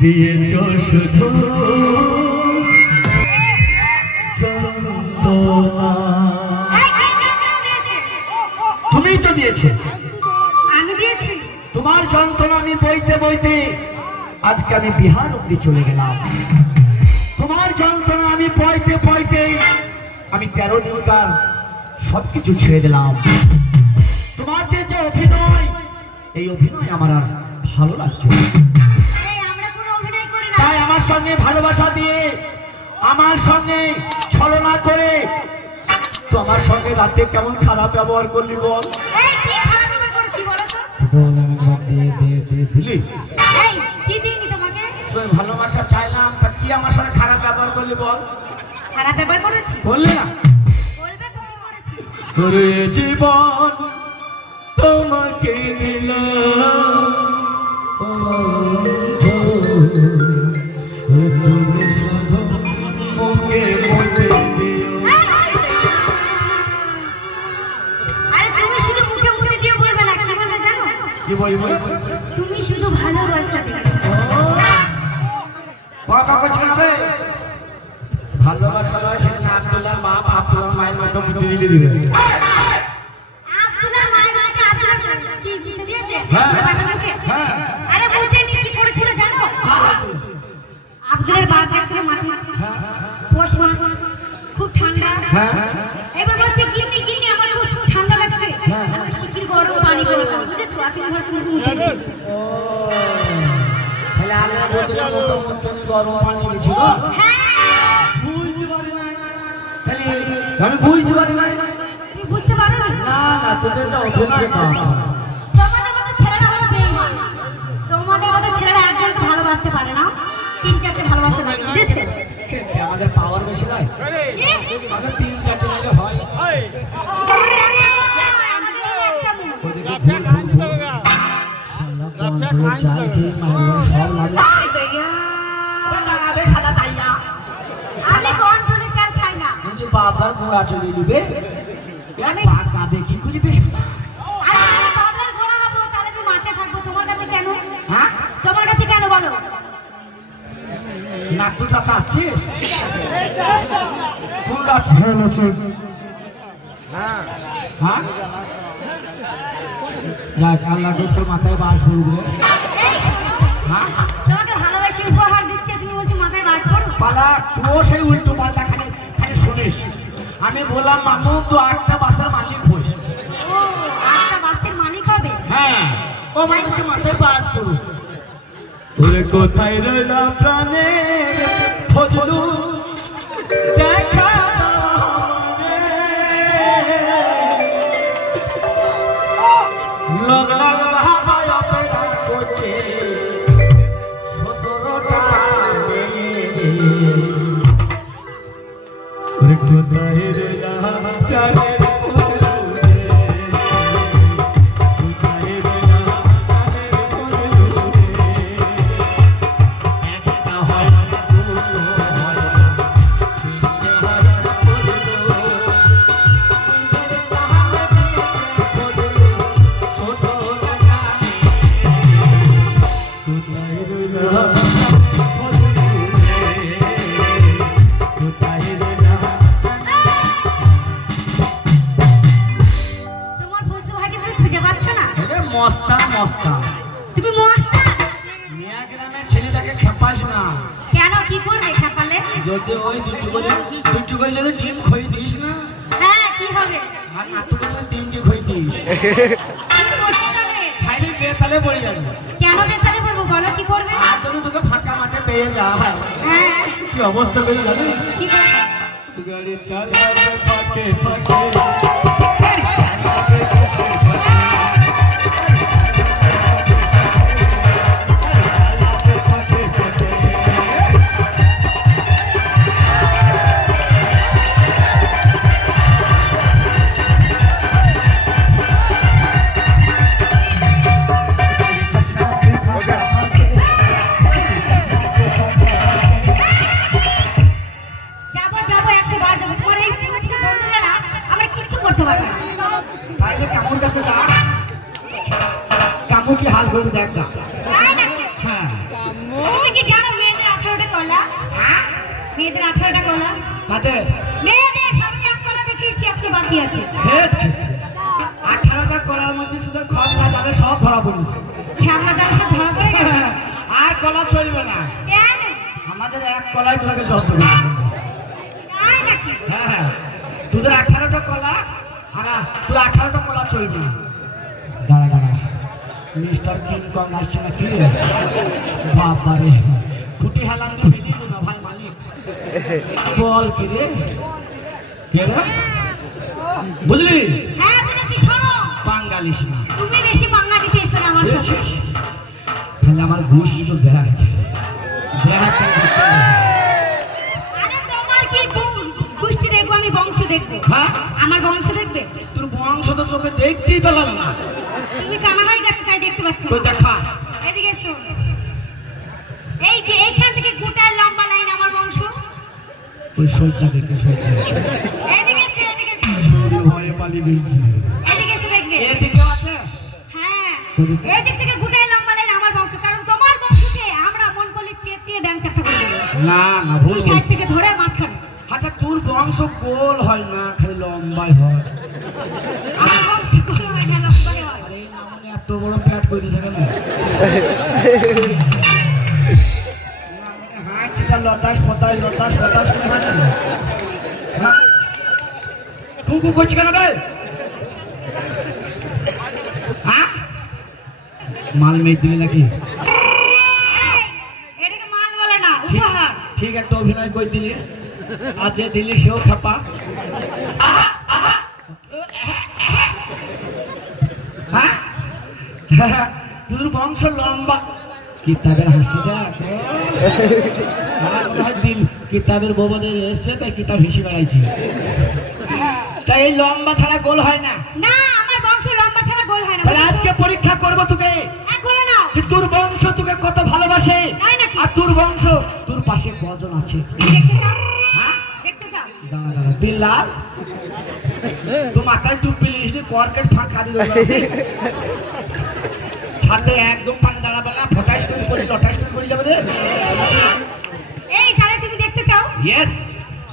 দিয়েছ শুধু? তুমিই তো দিয়েছি। তোমার যন্ত্রণা আমি বইতে বইতে আজকে আমি বিহার অব্দি চলে গেলাম। তোমার যন্ত্রণা আমি পয়তে পয়তে আমি তেরো দিনকার সবকিছু ছেড়ে দিলাম। তোমার যে যে অভিনয় এই অভিনয় আমার আর ভালো লাগছে না। এই, আমরা কোনো অভিনয় করি না তাই আমার সঙ্গে ভালোবাসা দিয়ে আমার সঙ্গে ছলনা করে তো আমার সঙ্গে রাতে কেমন খারাপ ব্যবহার করলি বল এই, কি খারাপ ব্যবহার করেছি বলো তো? দিলি এই, কি দিইনি তোমাকে? তুই ভালোবাসা চাইলাম তা কি আমার সঙ্গে খারাপ ব্যবহার করলি বল খারাপ ব্যবহার করেছি? বললি না জীবন তোমাকে দিলাম তুমি শুধু মুখে দিও। মুখে বলবে কি বলবে তুমি শুধু ভালোবাসা কথা বলছি না রে ভালোবাসা নয় সেটা আব্দুল্লাহ বাপ আব্দুল্লাহ মায়ের মতো বুদ্ধি দিলে দিবে আব্দুল্লাহর মায়ের মাকে আব্দুল্লাহ কি দিতে দিয়েছে? হ্যাঁ। বাবাকে? হ্যাঁ আরে বুঝেনি কি করেছিল জানো? আব্দুলের বাপ গেছিল মাঠে পৌষ মাস খুব ঠান্ডা। হ্যাঁ। এবার বলছে গিন্নি গিন্নি আমার খুব ঠান্ডা লাগছে। আমি শিকির গরম পানি করে বুঝেছ? আপনি ঘর তুমি। তাহলে বলছিলাম গরম পানি হ্যাঁ বুঝতে পারি নাই তাহলে আমি বুঝতে পারি নাই তুমি বুঝতে পারো না? না না তোদের তো অভিনয় তোমাদের মতো ছেলেরা হলো বেঈমান তোমাদের মতো ছেলেরা একজনকে ভালোবাসতে পারে না। তিন চারটে ভালোবাসতে লাগে বুঝেছ আমাদের পাওয়ার বেশি নয় কি? আমাদের তিন চারটে লাগে হয় তোমাদের একটা- আমাদের একটা মন। আমি কোন ফুলে চাল খাই না বাবার গোড়া চলে দিবে আমি কাঁদে কি করবি আর আমি বাবলার ঘোড়া হব তাহলে তুমি মাঠে থাকব তোমার কাছে কেন হ্যাঁ তোমার কাছে কেন বলো হ্যাঁ যাক আল্লাহ তোর মাথায় বাস পড়বে হ্যাঁ সেই উল্টো পাল্টা খালি খালি শুনিস আমি বললাম মামু তো একটা বাসার মালিক হইস বাসের মালিক হবে? হ্যাঁ। ও মাথায় বাস করু তোরে কোথায় রইলা প্রাণের ফজলু দেখা দাও আমারে। লগ আরে মস্তান মস্তান তুমি মস্তা? মিয়া গ্রামের ছেলেটাকে খেপাস না। কেন? কি করবে খাপালে? যদি ওই দুটো করে দুটো করে যদি ডিম খই দিস না হ্যাঁ কি হবে? আর তিনটে খই দিস। কি করতে হবে? খাইলে বেতালে পড়ে যাবে। কেন বেতারে বলব? বলো কি করবে? আর যদি তোকে ফাঁকা মাঠে পেয়ে যা হ্যাঁ। কি অবস্থা করে জানিস কি করবে? গাড়ি চালাবে ফাঁকে ফাঁকে। কি হাল দেখ না তাই নাকি? হ্যাঁ? মেয়েদের আঠারোটা কলা মেয়েদের আঠারোটা কলা মেয়েদের এক কলা দেখিয়েছি একটা বাকি আছে। আঠারোটা করার মধ্যে শুধু খড় না যাবে সব ধরা পড়েছে। দাস ধরা পড়ে আর কলা চলবে না। আমাদের এক কলাই তোকে যত্ন হ্যাঁ হ্যাঁ। তোদের আঠারোটা কলা আর তোর আঠারোটা কলা চলবে না। দাঁড়া দাঁড়া। মিস্টার কিং কং আসছে না কি রে? বাবা রে ফুটি হালান বেরিয়ে না ভাই মালিক? বল কি রে? কে রে? বুঝলি? হ্যাঁ শোনো? বাঙালিস না। তুমি বেশি এসো না আমার সাথে। তাহলে আমার ঘুষ তো দেখ। দেখ দেখব হ্যাঁ? আমার বংশ দেখবে? তোর বংশ তো তোকে দেখতেই পেলাম না। তুমি দেখতে পাচ্ছ দেখা। এদিকে এসো। এই যে এইখান থেকে গোটায় লম্বা লাইন আমার বংশ। ওই সজ্জা দেখে সজ্জা এদিকে এসো এদিকে ভয়ে পালিয়ে গেছি এদিকে এসে দেখবে। এদিকেও আছে? হ্যাঁ। এদিকে? থেকে গোটায় লম্বা লাইন আমার বংশ। কারণ তোমার বংশকে আমরা মন করলে চেপিয়ে ব্যাংক চাপটা করে না না ভুল সাইড থেকে ধরে মাঝখানে আচ্ছা তোর বংশ গোল হয় না খালি লম্বাই হয়। আমার বংশ এত বড় প্যাট করে দিয়েছে কেন। হ্যাঁ? কুকু করছি কেন রে? মাল মেয়ে দিলি নাকি? ঠিক একটা অভিনয় করে দিলি? আর যে দিলি সেও খাপা হ্যাঁ তোর বংশ লম্বা। কিতাবের হাসি দেখ আমার মনে হয় দিল কিতাবের বোবাদের এসছে তাই কিতাব হেসে বেড়াইছি। তাই এই লম্বা ছাড়া গোল হয় না। না আমার বংশ লম্বা ছাড়া গোল হয় না। তাহলে আজকে পরীক্ষা করব তোকে। তোর বংশ তোকে কত ভালোবাসে। আর তোর বংশ তোর পাশে কজন আছে? হ্যাঁ? দাঁড়া দাঁড়া। বিল্লাল তো মাথায় টুপি এসে কর্কেট ফাঁকা দিল ছাদে একদম পানি দাঁড়াবে না ফটাইশ করে পড়ি লটাইশ করে পড়ি যাবে এই তাহলে তুমি দেখতে চাও? ইয়েস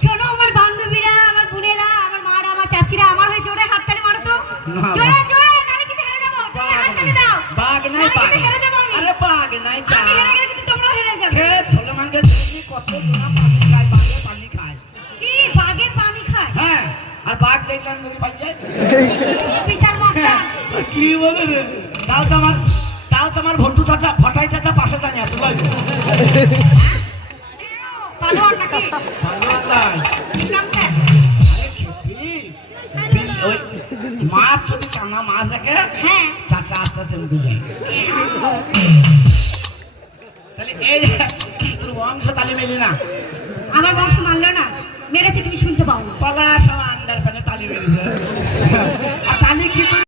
শোনো আমার বান্ধবীরা আমার বোনেরা আমার মারা আমার চাচিরা আমার হয়ে জোরে হাততালি মারো তো। জোরে জোরে নালে কিন্তু হেরে যাব। জোরে হাততালি দাও। বাঘ নাই আমি। আরে বাঘ নাই চা আমি হেরে গেলে কিন্তু তোমরা হেরে যাবে। কে ছোট মানকে কত গুণা আর বাঘ দেখলাম যদি পাই যায় কি বলে তাও তো আমার তাও তো আমার ভন্টু চাচা ফটাই চাচা পাশে দাঁড়িয়ে আছে মাছ যদি কানা মাছ দেখে হ্যাঁ। চাচা আস্তে আস্তে উঠে যায়। তাহলে এই তোর বংশ তালি মেলি না। আমার বংশ মানলো না। মেরেছে তুমি শুনতে পাও না পলা সব আন্ডার প্যানে তালি মেরেছে